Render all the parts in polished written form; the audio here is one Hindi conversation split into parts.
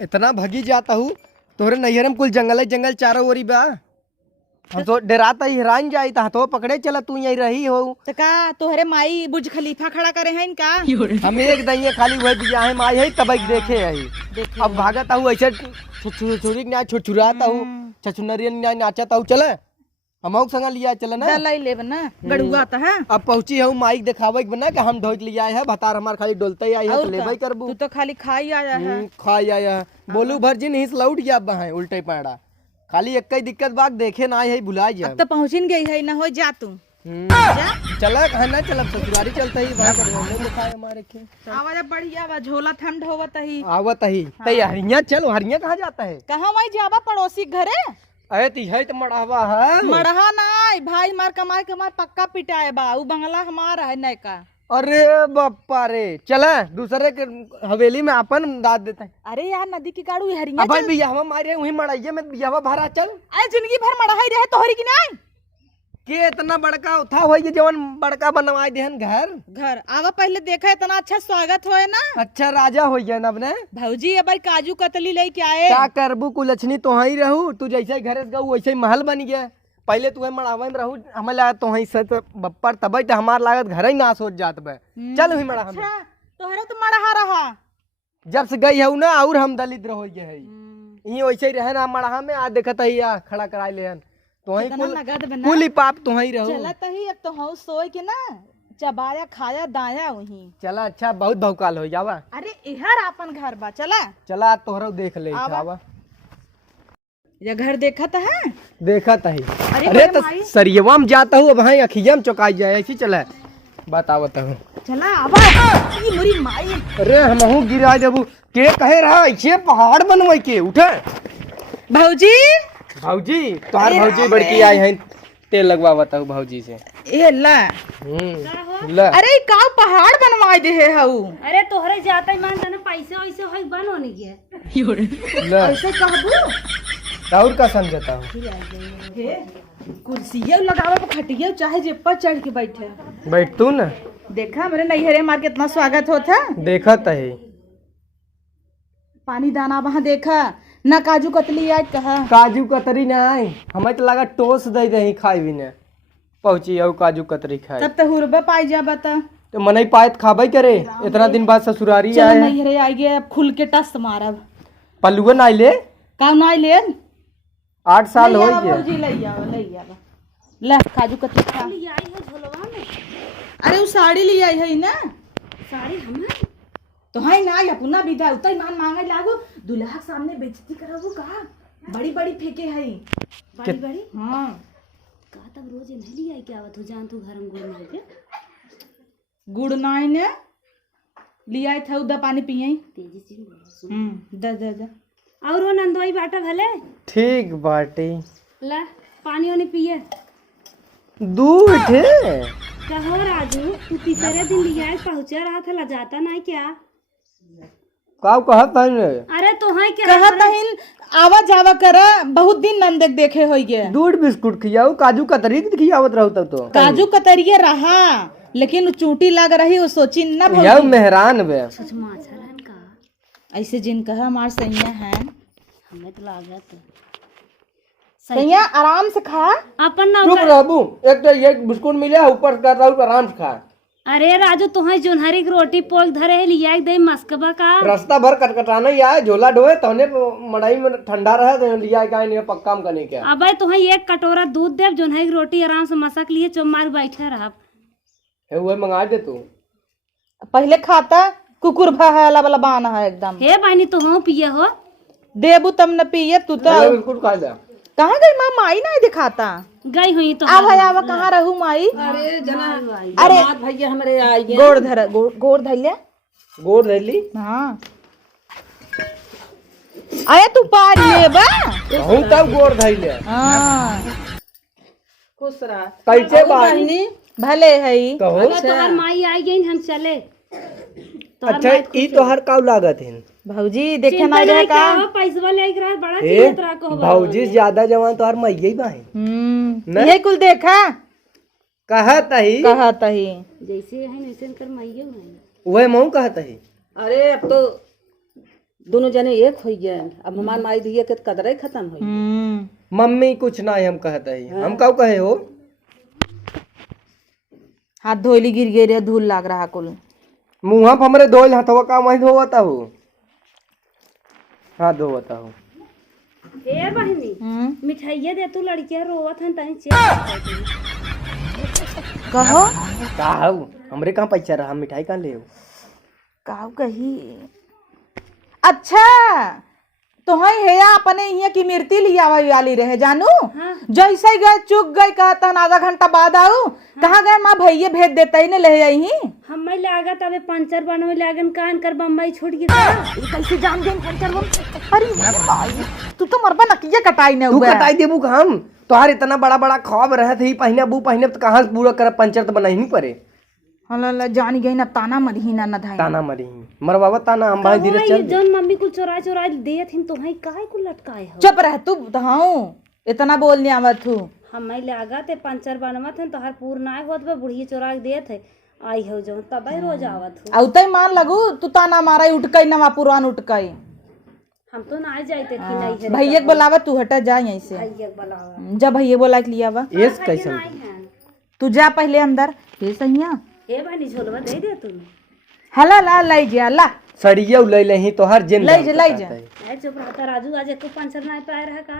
इतना भगी जाता हूँ तोहरे नैहरम कुल जंगल जंगल चारों ओरी बा। हम तो डराता ही हैरान जाई ता तो पकड़े चला तू यही रही हो। तो का तोहरे माई बुर्ज खलीफा खड़ा करे हैं का? हम एक दइये खाली वही बिया है माई है तब देखे है। अब भागता हूँ ऐसे छुरी न्याय छुरछुराता हूँ छछुनरियन न्याय नाचता हूँ। चले हम संग लिया चले ना लई लेब ना गड़ुआ आता है। अब पहुंची हूँ माइक दिखावे के बना कि हम ढोक लिया है भतार हमार खाली डोलते ही आई है तो लेबई करबू। तू तो खाली खाई आया है। खाई आया है बोलू भर्जिन हिस लौट गया बहाए उल्टे पैड़ा खाली एक ही दिक्कत बात देखे ना है भुला जा। अब तो पहुंचिन गई है ना हो जा तू चला कहा ना चला ससुरारी चलता ही बात दिखाए हमारे के आवाज बढ़िया बा झोला ठंड होवत ही आवत ही तई हरिया चलो हरिया कहाँ जाता है? कहाँ वही जावा पड़ोसी घरे। अरे ती है तो मड़ावा है मड़हा नाई भाई मार कमाई कमाई पक्का पिटाए बा उ बंगला हमारा है नैका। अरे बापा रे चला दूसरे के हवेली में अपन दाद देते हैं। अरे यार नदी की गाड़ू हरिया अब बियाहवा मारे वही मड़ाइये में बियाहवा भरा चल। अरे जिंदगी भर मड़ाई रहे तोहरी की नहीं के इतना बड़का उठा हो जवन बड़का बनवाए देहन घर आवा पहले देखा इतना अच्छा स्वागत होए ना। अच्छा राजा हो गया ना अपने भौजी अब काजू कतली लेके आए क्या करबू कुलछनी तो ही रहू तू जैसे घर से गऊ वैसे महल बन गया। पहले तू मड़ावे में रहू हमें लगा तो ही सच बप्पर तब तो हमार लागत घर ही नाश हो जात बे। चल हुई मड़ा अच्छा तोहरा तो मड़हा रहा जब से गई है ना और हम दलित रहो गए यही वैसे ही रहे ना मड़हा में आज देखत है खड़ा कराए लेहन तो ही कुल पाप तो ही रहो। चला तही अब तो हम सोए के ना चबाया खाया दाया वही। चला अच्छा बहुत भौकाल हो जावा। अरे इहर अपन घर बा चला चला तोहरा देख ले आवा ये घर देखा था है देखत है। अरे तो सरियवा में जाता हूँ अब हाई अखिया में चौकाई जाए ऐसी चला बतावत हूँ चला आवा ई मुरी माई। अरे हमहू गिरा देबू के कहे रहा ऐसे पहाड़ बनवाई के उठे भौजी भौजी तोहार भौजी बड़की आई है तेल लगवावत हूँ भौजी से ए ला ला। अरे का पहाड़ बनवाई दे है हऊ। अरे तोहरे जाता ही मान जाने पैसे वैसे होई बन होने के ला ऐसे कहबू राहुल का समझता हूँ कुर्सिया लगावे पर खटिया चाहे जे पर चढ़ के बैठे बैठ तू ना देखा मेरे नैहरे मार कितना स्वागत होता देखत है पानी दाना वहाँ देखा ना काजू कतली आज कहा काजू कतरी ना आई हमें तो लगा टोस दे रही खाई भी ने पहुंची और काजू कतरी खाई तब तो हुरबा पाई जा बता तो मन ही पायत खाबे करे इतना दिन बाद ससुरारी चल आए नैहरे आई गए अब खुल के टस मारब पलुआ ना ले का ना ले 8 साल हो गए भौजी ले आओ ले काजू कतली खा। आई है झोलवा में अरे वो साड़ी ले आई है ना साड़ी हमें तो है ना अपना विदा उतना मान मांगे लागो दूल्हा के सामने बेइज्जती कराबू का बड़ी बड़ी फेंके है बड़ी बड़ी हाँ का तब रोज नहीं लिया है क्या तू जान तू घर में गुड़ मिल के गुड़ नाई ने लिया था उदा पानी पिए तेजी से दे और वो नंदवाई बाटा भले ठीक बाटी ला पानी वानी पिए दूध थे कहो राजू तू तीसरे दिन लिया पहुंचा रहा था लजाता नहीं क्या काव कहत है अरे तो है क्या कहत हिन आवा जावा करा बहुत दिन नंद देखे हो गए दूध बिस्कुट खियाओ काजू कतरी खियावत रहू तब तो काजू कतरिये रहा लेकिन वो चूटी लग रही वो सोची न यह मेहरान बे सच में अच्छा रहन का ऐसे जिन कहा हमार सैया है हमें तो लागत सैया आराम से खा अपन ना चुप रहबू एक तो एक बिस्कुट मिले ऊपर कर रहू आराम से खा। अरे राजू तुम्हें जोनहरी की रोटी पोल धरे है लिया दे मस्कबा का रास्ता भर कटकटाना ही आए झोला ढोए तौने मड़ाई में ठंडा रहे तो लिया का नहीं पक्का में करने क्या अबे तुम्हें एक कटोरा दूध दे जोनहरी की रोटी आराम से मसक लिए चुप मार बैठे रह है वो मंगा दे तू पहले खाता कुकुर भाला वाला बाना है एकदम हे बहनी तो हो पिए हो देबू तब न पिए तू तो बिस्कुट खा जा कहाँ गई माँ माई नहीं दिखाता गई हुई तो आवा कहाँ रहू माई अरे जना अरे भैया हमारे आई गए गोड़ धैले गोड़ धैली हाँ आया तू पार ले बा हूं तब गोड़ धैले हाँ खुश रहा कैसे बात भले है कहो तोहर माई आई गई हम चले अच्छा ई तोहर का लागत है भौजी देखे ना रहे का पैसा ले रहा बड़ा ए चिंता रहा को भौजी ज्यादा जवान तोहर मैया ही बाहे ये कुल देखा कहत ही जैसे है वैसे कर माइयो है वह मऊ कहत ही अरे अब तो दोनों जने एक हो गए। अब हमार माई धिया के कदरे खत्म हो। मम्मी कुछ ना हम कहते ही हम कब कहे हो। हाथ धोली गिर गई रे, धूल लाग रहा कुल। मुँह हमरे धोल हथवा का वही धोवता हूँ। हाँ धोवता हूँ। ए बहनी मिठाइया दे तू, लड़कियां रोवत हन तनी चेक कहो का हूँ हमरे कहाँ पैसा रहा, हम मिठाई कहाँ ले काऊ कही। अच्छा तो है अपने यहाँ की मिर्ती लिया वाली रहे जानू। जैसे ही गए चुक गए, कहता आधा घंटा बाद आऊ। कहाँ गए माँ भैया भेज देता ही ने ले आई। हम लागत अबे पंचर बनवे लागन कान कर बम्बई छोड़ के कैसे जान गए पंचर बन। अरे भाई तू तो मरबा नकिया कटाई ने तू कटाई देबू का हम तोहार इतना बड़ा बड़ा खौब रहे थे पहने बू पहने तो कहाँ से पूरा कर पंचर तो बना ही नहीं पड़े। हला जान गई ना ताना मरही ना न धाई ताना मरी मरवावा ताना हम भाई धीरे चल। जौन मम्मी कुल चोरा चोरा देत हिन तोहई काहे कुल लटकाए हो। चुप रह तू बताऊं इतना बोलने आवत हूँ। हम लागत है पंचर बनवत हन तोहर पूर ना होत बा, बुढ़िया चोरा के देत है आई हो जौन तबे रोज आवत हो। औते मान लगू तू ताना मारा उठकई नवा पुरान उठकई। हम तो ना जाते कि नहीं है भैया बोलावा तू हटा जा यहीं से। भैया बुलावा जब भैया बोला के लिया वा एस कैसन तू जा पहले अंदर। हे सैया ए बनी झोलवा दे दे तू। हला ला लाई जा ला सड़िया ले लही तोहार जिन ले जा ले जा ए चुप रहता राजू, आज एको पंचर ना पाए रहा का।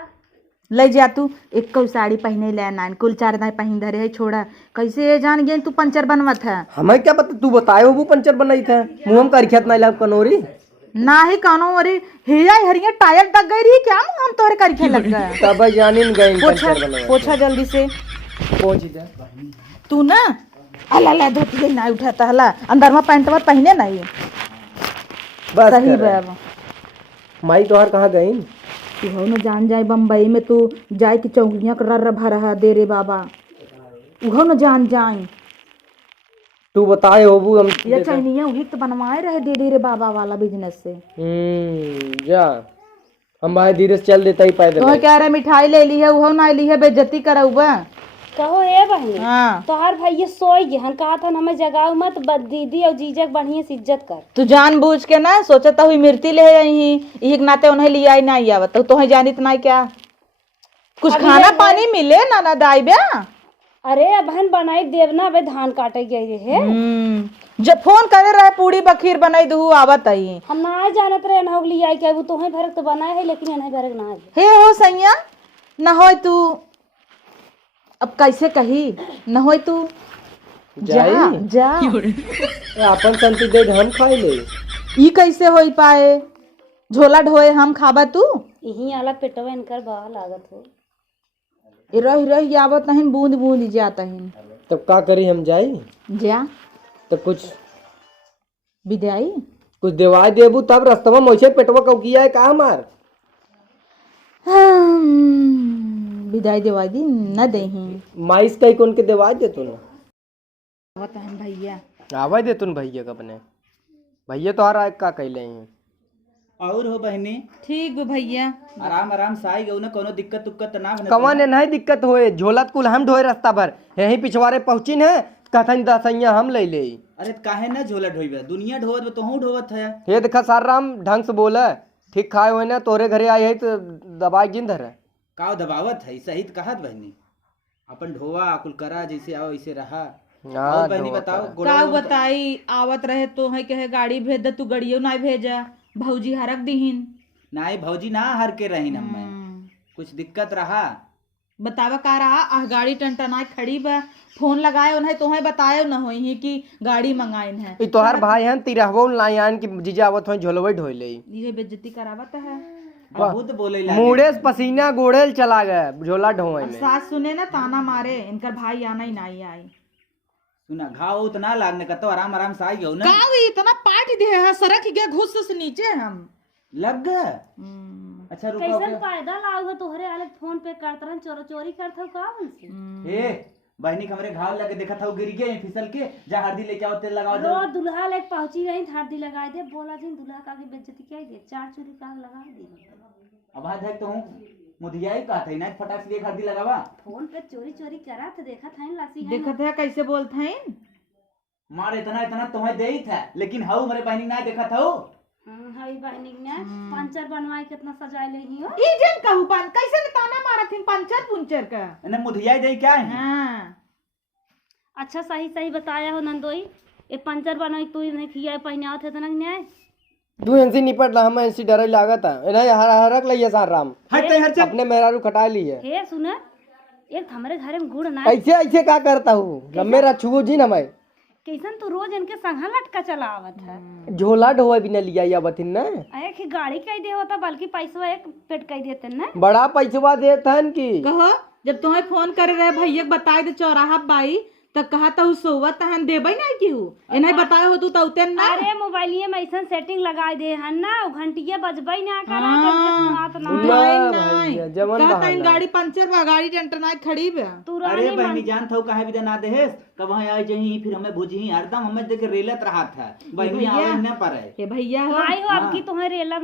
ले जा तू एक कौ साड़ी पहने ले ना कुल चार दाई पहन धरे है छोड़ा। कैसे जान गए तू पंचर बनवत है। हमें क्या पता तू बताए हो वो पंचर बनाई था मुँह हम करखियत नहीं लाग कनोरी ना ही कानो अरे हिया हरिया टायर दग गई रही क्या हम तोहरे करखे लग गए। तब जानी न गए पंचर बनवा पोछा जल्दी से पहुंच जा तू ना अला ला धोती ना उठाता हला अंदर में पैंटवा पहने नहीं बस सही कर। बाबा माई तोहार कहाँ गई। तू हो न जान जाए बम्बई में तू जाए कि चौकियाँ कर भरा दे रे बाबा उहो न जान जाए। तू बताए हो वो हम ये चाइनिया वही तो बनवाए रहे दे रे बाबा वाला बिजनेस से। जा हम भाई धीरे से चल देता ही पैदल। तो कह रहे मिठाई ले ली है उहो ना ली है बेइज्जती करौबा। कहो ए बहनी हाँ तोहार भैया सोई गए हन, कहा था हमें जगाओ मत, दीदी और जीजक बढ़िया से इज्जत कर। तू जान बूझ के ना सोचता हुई मिर्ती ले आई एक नाते उन्हें लिया ही नहीं आवत तो तुम्हें जानी तो नहीं क्या कुछ खाना पानी मिले ना दाई बे। अरे बहन बनाई देवना अबे धान काटे गए है। जब फोन करे रहे पूरी बखीर बनाई दू आवत आई। हम ना जानत रहे ना होगली आई के वो तोहे भरक तो बनाए है लेकिन नहीं भरक ना है। हे हो सैया न हो तू अब कैसे कही न हो तू जा जा अपन संति दे हम खाई ले ई कैसे हो पाए झोला ढोए हम खाबा तू यही आला पेटवा इनकर बा लागत हो। रह रह आवत नहीं बूंद बूंद जाता है। तब का करी हम जाई जा तो कुछ विदाई कुछ देवाई देबू तब रास्तवा मोसे पेटवा कौकिया है का हमार विदाई देवाई दी न देही माइस कई कौन के देवाई दे तू ना भैया आवाज दे तू भैया का अपने भैया तो आ का कहले हैं और हो बहनी ठीक बा भैया आराम आराम से आई गऊ ना कोनो दिक्कत उक्कत ना बने। कवा ने नहीं दिक्कत होए झोलत कुल हम ढोए रास्ता भर यही पिछवाड़े पहुंचिन है कथन दसैया हम ले ले। अरे काहे ना झोला ढोइबे दुनिया ढोवत बा तोहू ढोवत है। ये देखा सार राम ढंग से बोला ठीक खाए हुए ना तोरे घरे आए है तो दवाई जिंद है का दबावत है सही तो कहत बहनी अपन ढोवा कुल करा जैसे आओ ऐसे रहा। और बहनी बताओ का बताई आवत रहे तो है कहे गाड़ी भेज दे तू गड़ियो ना भेजा भौजी हरक दीहिन नाई भौजी ना हर के रही मैं कुछ दिक्कत रहा बतावा का रहा आह गाड़ी टनटना खड़ी बा फोन लगाए उन्हें तोहे बताए न होई कि गाड़ी मंगाइन है। तोहार भाई हैं तिरहबो लायान की जीजा आवत होई झोलवे ढोई ले ये बेइज्जती करावत है। बहुत बोले लागे। मुड़े से पसीना गोड़ेल चला गया झोला ढोए में। सास सुने ना ताना मारे इनकर भाई आना ही नहीं आई। सुना घाव उतना लागने का तो आराम आराम से आई गऊ ना का इतना पाट दे है सरक गया घुस से नीचे हम लग गए। अच्छा रुको कैसन कायदा लाओगे तोहरे आले फोन पे करत रहन चोरी करत हो का हमसे। ए बहनी हमरे घाव लगे देखा था गिर गए फिसल के जा हल्दी लेके आओ तेल लगाओ रो दुल्हा ले पहुंची रही हल्दी लगाए दे बोला जी दुल्हा का के बेइज्जती क्या दे चार चोरी का लगा दे। अब आज देख तो हूं मुधियाई का थे ना फटाक से हल्दी लगावा फोन पे चोरी चोरी करा तो देखा था लासी है देखत है कैसे बोलते हैं मार इतना इतना तुम्हें दे ही था लेकिन हाउ मेरे बहनी ना देखा था हाय बहनी ने पंचर बनवाए कितना सजाए लेही हो ई जन कहू पान कैसे न ताना मारथिन पंचर पुंचर का। इन्हें मुधिया दे क्या है? हां अच्छा सही सही बताया हो नंदोई ये पंचर बनवाई तू नहीं किया पहने आते थे ना न्याय तू इनसे निपट रहा मैं इनसे डर लागत है इन्हें हरक लइया सार राम अपने मेहरारू खटा ली है। हे सुने एक हमारे घर में गुड़ ना ऐसे ऐसे क्या करता हूँ जब मेरा छुओ जी ना मैं कैसन तू रोज इनके संग लटका चलावत है झोला ढोए बिना लिया या बतिन ना अरे कि गाड़ी कह दे होता बल्कि पैसा एक पेट कह देते ना बड़ा पैसवा देतन की कहो जब तुम्हें फोन करे रहे भैया बताए दे चौराहा बाई तो कहा तो सोवा तहन देबई नहीं केहू इन्हें बताए हो तू तो ना। अरे मोबाइलिए में ऐसा सेटिंग लगाए दे हन ना घंटिया बजबई ना करा करके सुनात ना जवन कहता इन गाड़ी पंचर बा गाड़ी टंटना खड़ी बा तू अरे बहनी जान था काहे भी ना देहेस कब वहां आए जही फिर हमें बुझी हरदम हमें देख रेलत रहा था बहनी आवे न पारे ये भैया हो आई हो अब की तुम्हें रेला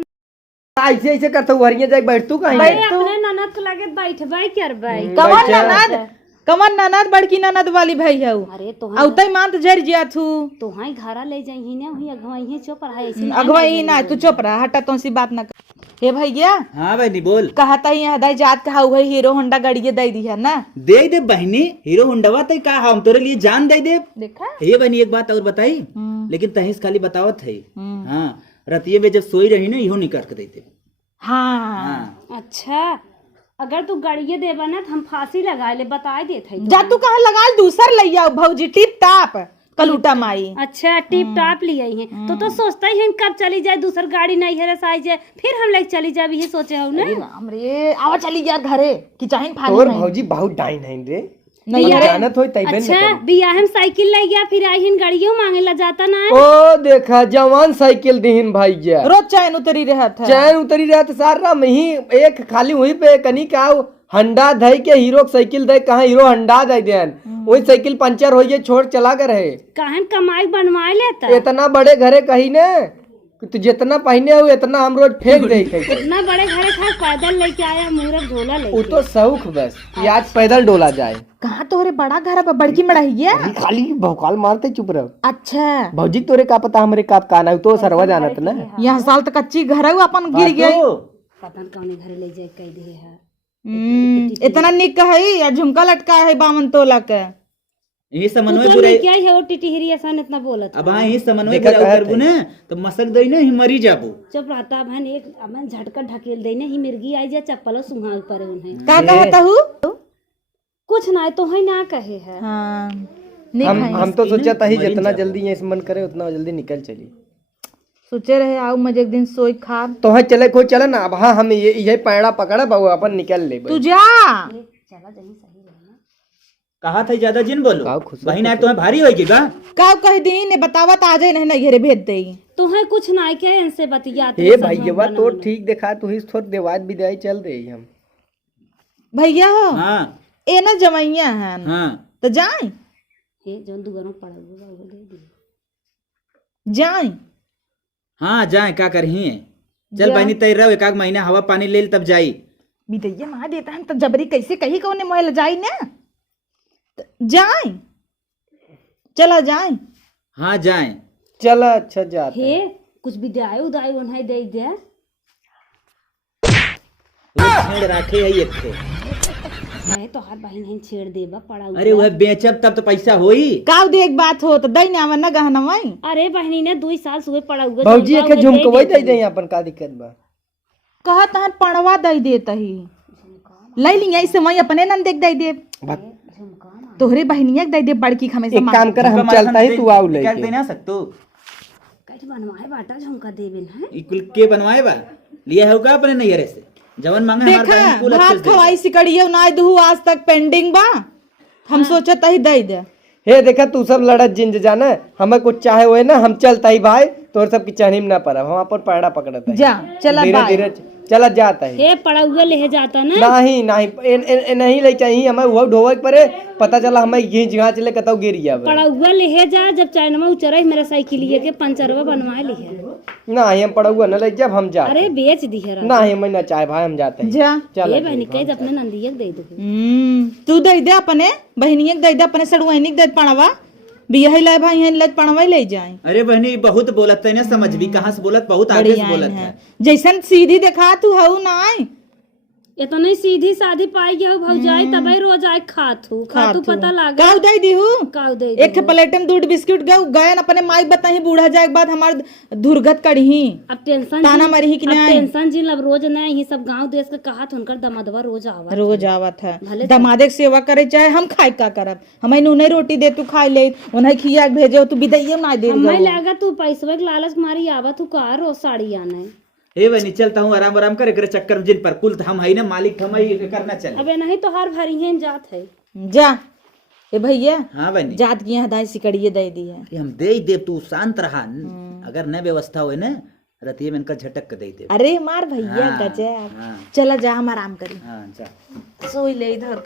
ऐसे ऐसे करता हूँ हरिया जाके बैठ तू कहीं अपने ननद के लगे बैठबई करबई कवन ननद कवन ननद बड़की ननद वाली भैया हो। अरे तो औतई मान तो जर जिया थू तो हाई घरा ले जाई ने हुई अगवाई चुप रहा ऐसे अगवाई ना तू चुप रहा हटा तो सी बात ना कर। हे भैया हां बहनी बोल कहता ही हदाई जात कहा हुआ हीरो होंडा गाड़ी दे दी है ना दे बहनी हीरो होंडा तय का हम तोरे लिए जान दे दे। देखा ये बहनी एक बात और बताई लेकिन तहिस खाली बतावत है। हाँ रतिये में जब सोई रही ना इहो नहीं करके देते। हाँ अच्छा अगर तू गाड़िए देबा ना तो हम फांसी लगाए ले बताए देते जा तू कहा लगा दूसर लैया भौजी टिप टाप कलूटा माई। अच्छा टिप टाप लिए हैं तो सोचता ही कब चली जाए दूसर गाड़ी नहीं है रसाई जाए फिर हम लेके चली जाए यही सोचे हो ना राम रे आवा चली यार घरे कि चाहे फानी और भौजी बहुत डाइन है रे नहीं है जानत होई तइबे अच्छा बियाह हम साइकिल ले गया फिर आई हिन गाड़ियों मांगे ला जाता ना ओ देखा जवान साइकिल दिहिन भाई जा रोज चैन उतरी रहत है चैन उतरी रहत सारा में ही एक खाली वहीं पे कनी का हंडा धई के हीरो साइकिल दे कहा हीरो हंडा दे देन वही साइकिल पंचर हो गई छोड़ चला कर रहे कहन कमाई बनवाए लेता इतना बड़े घरे कही ने तू जितना पहने हो इतना हम रोज फेंक दे इतना बड़े घरे था पैदल लेके आया मुहूर्त झोला ले वो तो शौक बस कि आज पैदल डोला जाए कहाँ तोरे बड़ा घर है बड़की मड़ाई है अरे खाली भौकाल मारते चुप रहो। अच्छा भौजी तोरे का पता हमरे का कान है तो सरवा जानत ना यहाँ साल तक कच्ची घर है अपन गिर गई पता न कौन घरे ले जाए कह दे है इतना निक है या झुमका लटका है बामन तोला के ये समन्वय तो पूरा क्या है वो टिटिहरी ऐसा इतना बोलत अब हाँ ये समन्वय पूरा करबू ना तो मसक दई ना ही मरी जाबू चुप रहता बहन एक अमन झटका ढकेल दे ने ही मिर्गी आई जा चप्पलो सुहा ऊपर उन्हें का कहता हूँ कुछ ना तो है ना कहे है हाँ हम तो सोचा था ही जितना जल्दी ये मन करे उतना जल्दी निकल चली सोचे रहे आओ मजे एक दिन सोई खा तो हाँ चले कोई चले ना अब हाँ हम ये पैड़ा पकड़ा बाबू अपन निकल ले तू जा कहा था ज्यादा जिन बोलो गाँव खुश बहन आज तुम्हें भारी होगी का का कह दी ने बतावत आ जाए नहीं घेरे भेज दे तुम्हें कुछ ना क्या इनसे बतियाते हे भैया तो ठीक देखा तू ही थोड़ी देवाज विदाई चल दे हम भैया हो हाँ ए ना जमैया है हाँ तो जाए हे जोन दुगरों पड़ा हुआ वो दे दी जाए हाँ जाए क्या करही चल बहनी तैर रहो एक महीना हवा पानी ले तब जाई बिदैया मार देता है तो जबरी कैसे कही कौन मोल जाई ना जाए चला जाए हाँ जाए चला अच्छा जाते हे कुछ भी दे उदाई उन्हें दे दे छेड़ राखे है एक थे है तो हर बहन है छेड़ देबा पड़ा हुआ अरे वह बेचब तब तो पैसा होई काव दे एक बात हो तो दई ना ना गहना वही अरे बहनी ने 2 साल सुबह पड़ा हुआ भौजी एक झुमकवई दे दे अपन का दिक्कत बा कहा तहन पणवा दई देता ही ले लिया इसे वही अपने नन देख दई दे तोहरे बहनिया दई दे बड़की हमेशा एक काम कर हम चलता ही तू आउ क्या लेके दे ना सकतो कैसे बनवाए बाटा झुमका देबेन है इकुल के बनवाए बा लिया है का अपने नैहरे से जवन मांगे हमार देखा बहन कुल भात अच्छे से खवाई सिकड़िए ना दू आज तक पेंडिंग बा हम सोचत ही दई दे हे देखा तू सब लड़त जिंज जाना हमें कुछ चाहे हुए ना हम चलता ही भाई तोर सब की चहनी में ना पड़ा हम अपन पैड़ा पकड़ता है जा चला धीरे बाय धीरे चला जाता है हे पड़ा हुआ ले जाता ना नहीं नहीं नहीं ले चाहिए हमें वो ढोवक परे पता चला हमें ये जगह चले कतौ गिर गया पड़ा हुआ ले जा जब चाइना उचरा मेरा साइकिल के पंचरवा बनवा ली है ना हम पड़ा हुआ न ले जब हम जाते अरे बेच दी है ना हमें ना चाहे भाई हम जाते हैं जा चल ये बहनी कह अपने नंदिया दे दो तू दई दे अपने बहनिया दई दे अपने सड़ुआनी दे पणवा बियाह ले भाई हैं लज पढ़वे ले जाए अरे बहनी बहुत बोलत है ना, समझ भी कहाँ से बोलत, बहुत आगे बड़ी से आइन बोलत है है। जैसन सीधी देखा तू हऊ नाय ये तो नहीं सीधी सादी पाई गया भौजाई तब रोज आए खातू पता लागे काऊ दे दीहू काऊ दे एक प्लेटन दूध बिस्कुट गए अपने माई बताही बूढ़ा जाए के बाद हमार दुर्गत कढ़ी अब टेंशन ताना मरही कि अब नहीं टेंशन जिन अब रोज नहीं ही सब गांव देश के कहा उनकर दमदवा रोज आवा रोज आवत है दमादे के सेवा करे चाहे हम खाए का करब हमें नूने रोटी दे तू खाई ले उन्हें खिया के भेजे तू बिदैया ना दे हमें लगा तू पैसवे के लालच मारी आवा तू का रोज साड़ी आने हे बहनी चलता हूँ आराम आराम कर, एकरे चक्कर में जिन पर कुल हम है ना मालिक, हम ही करना चले। अबे नहीं तो हर भरी है जात है जा ए भैया हाँ बहनी, जात की हदाई सिकड़िए दे दी है अरे हम दे ही देव, तू शांत रहा। अगर न व्यवस्था हो ना रतिये में इनका झटक के दे देव। अरे मार भैया हाँ, गजब हाँ। चला जा हम आराम करी हाँ जा। सोई ले इधर